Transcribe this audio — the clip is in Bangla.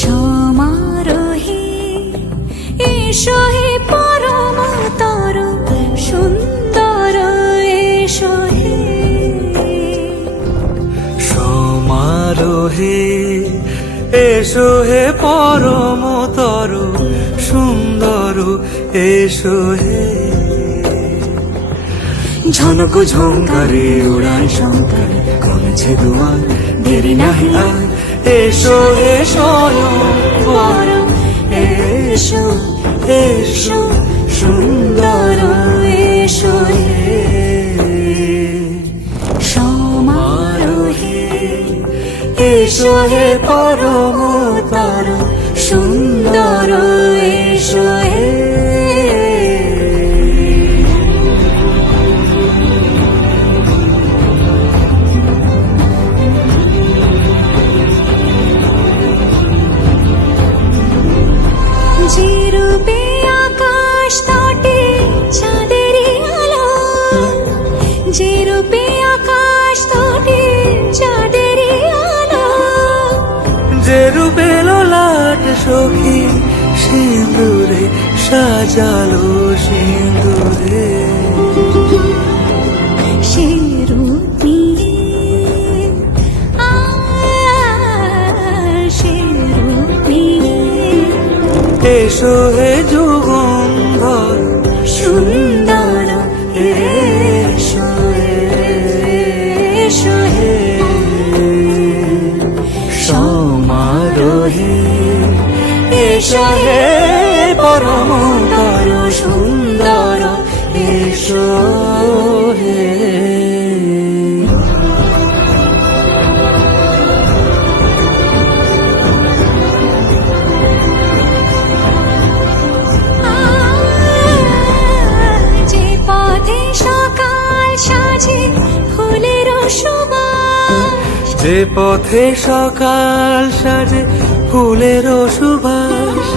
সমারোহে এসো হে পরমতর সুন্দর এসো হে। সমারোহে এসো হে পরমতর সুন্দর এসো হে। ঝনক ঝঙ্কারে উড়ান শঙ্কর কমেছে দুয়ার দেরি নাহি আর। এসো হে স্বয়ংবর এসো এসো সুন্দর এসো হে। সমারোহে এসো হে পরমতর সুন্দর এসো হে। যে রূপে আকাশ তটে চাঁদেরই আলো, যে রূপে আকাশ তটে চাঁদেরই আলো, যে রূপে ললাট সখী সিঁদুরে সাজালো সিঁদুরে। সে রূপ নিয়ে সে রূপ নিয়ে এসো হে যুগন্ধর সুন্দর এসো এসো হে। সমারোহে এসো হে পরমতর সুন্দর এসো হে। যে পথে সকাল সাজে ফুলের সুবাস, যে পথে সকাল সাজে ফুলের সুবাস,